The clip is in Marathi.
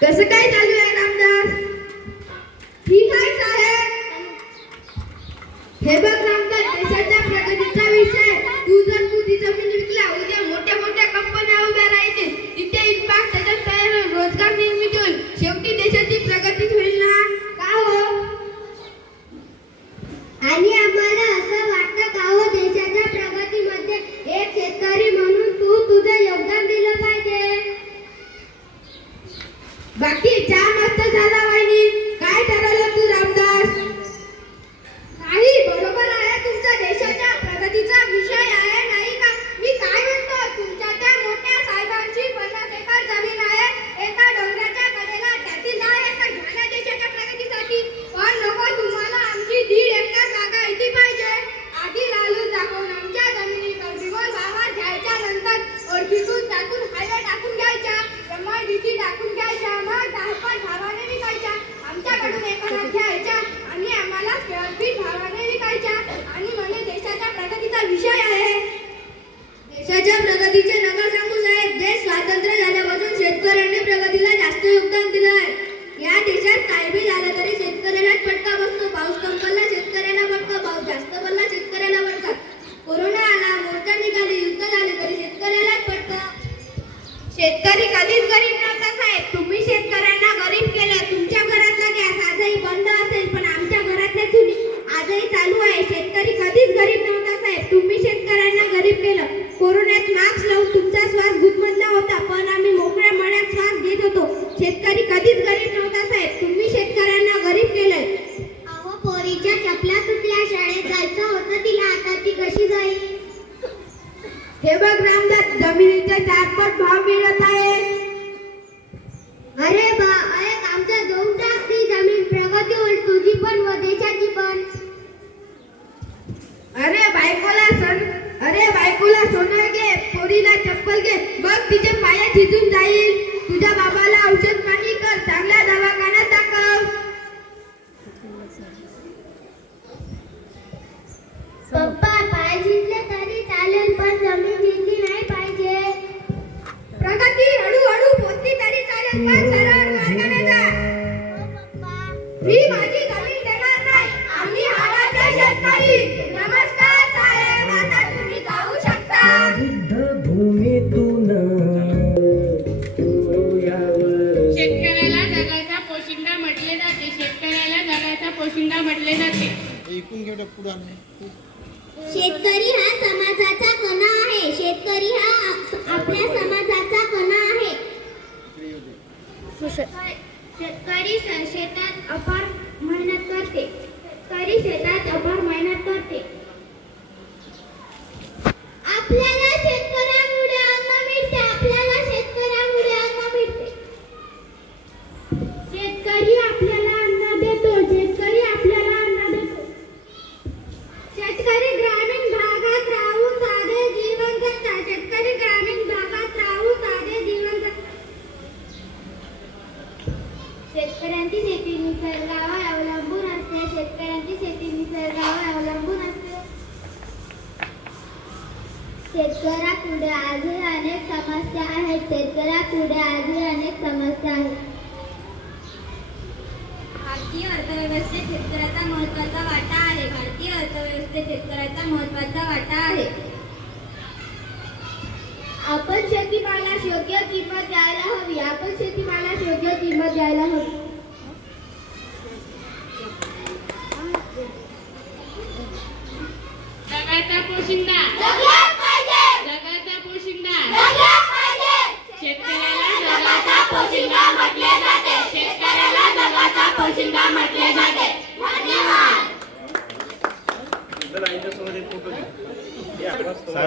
कसं काय चालू आहे रामदास? ठीक आहे साहेब. हे बघ रामदास, देशाच्या प्रगतीचा विषय. तू जर तुझी जमीन विकला, उद्या मोठ्या मोठ्या कंपन्या उभ्या राहतील. तिथे इम्पॅक्ट, त्याच्यात तयार होईल, रोजगार निर्मिती होईल. शेवटी देशाची प्रगती होईल ना? का हो? आणि आम्हाला असं वाटतं का हो, देशाच्या प्रगतीमध्ये एक शेतकरी म्हणून तू तुझं योगदान दिलं पाहिजे. बाकी चहा मस्त झाला वहिनी. काय ठरवलं तू रामदास? नाही, बरोबर आहे तुमचा. देशाच्या प्रगतीचा विषय आहे नाही का? मी काय म्हणतो, तुमच्या त्या मोठ्या साहेबांची 50 एकर जमीन आहे एका डोंगराच्या कडेला. त्यातील 10 एकर घ्या ना देशाच्या प्रगतीसाठी. पण नको, तुम्हाला आमची 1.5 एकर जागा इथे पाहिजे. आधी लालूच दाखवून आमच्या जमिनीवर बिगोल वावर घ्यायच्या, नंतर ओळखीतून त्यातून हायवे टाकून घ्यायच्या, MIDC टाकून घ्यायच्या, मग 10 भावाने विकायच्या. आमच्याकडून एकरात घ्यायच्या आणि आम्हाला स्क्वेअर फीट भावाने विकायच्या. आणि म्हणे देशाच्या प्रगतीचा विषय आहे. देशाच्या प्रगतीचे नका सांगू साहेब. देश स्वातंत्र्य झाल्यापासून शेतकऱ्यांनी प्रगतीला जास्त योगदान दिलं आहे. या देशात काही बी झालं तरी शेतकऱ्यालाच फटका बसतो. पाऊस कम पडला शेतकऱ्याला फटका, पाऊस जास्त पडला शेतकऱ्याला फटका. कोरोना आला, मोर्चा निघाले, युद्ध झाले तरी शेतकऱ्यालाच फटका. शेतकरी कधीच गरीब नव्हता साहेब. तुम्ही शेतकऱ्यांना गरीब केलं. तुमच्या घरातला गॅस आजही बंद असेल, पण आमच्या घरातल्या चुली आजही चालू आहे. शेतकरी कधीच गरीब नव्हता साहेब. तुम्ही शेतकऱ्यांना गरीब केलं. कोरोनात मास्क लावून तुमचा श्वास गुदमरला होता, पण आम्ही मोकळ्या मनात श्वास घेत होतो. शेतकरी कधीच गरीब नव्हता साहेब. तुम्ही शेतकऱ्यांना गरीब केलंय. अहो, पोरीच्या चपला तुटल्या, शाळेत जायचं होतं तिला, आता ती कशी जाईल? हे बघ रामदास, जमिनीचे 4 भाव मिळत आहे. अरे आमच्या देऊन टाक ती जमीन. प्रगती होईल तुझी पण व देशाची पण. अरे बायकोला सोनं घे, पोरीला चप्पल घे. बघ तिचे पाय झिजून जाईल. तुझ्या बाबाला औषध पाणी कर, चांगल्या दवाखान्यात दाखव. पप्पा, पाय झिजले तरी चालेल, पण जमीन झिजली नाही पाहिजे. प्रगती हळूहळू पोचली तरी चालेल, पण सरळ मार्गाने जा. मी माझी जमीन देणार नाही. आम्ही हाडाचे शेतकरी. नमस्कार साहेब, आता तुम्ही जाऊ शकता. शेतकऱ्याला जगाचा पोशिंदा म्हटले जाते. शेतकऱ्याला जगाचा पोशिंदा म्हटले जाते. शेतकरी हा समाजाचा कणा आहे. शेतकरी हा आपल्या समाजाचा कणा आहे. शेतकरी शेतात अपार मेहनत करते. आपल्याला शेतकऱ्यामुळे अन्न मिळते. शेतकरी आपल्याला अन्न देतो. शेतकरी ग्रामीण भागात राहून साधे जीवन जगतात. शेतकऱ्यांची शेती निसर्गावर अवलंबून असते. शेतकऱ्यापुढे आजही अनेक समस्या आहेत. भारतीय अर्थव्यवस्थेत शेतकऱ्याचा महत्त्वाचा वाटा आहे. आपण शेतीमालास योग्य किंमत द्यायला हवी. जगाचा पोशिंदा.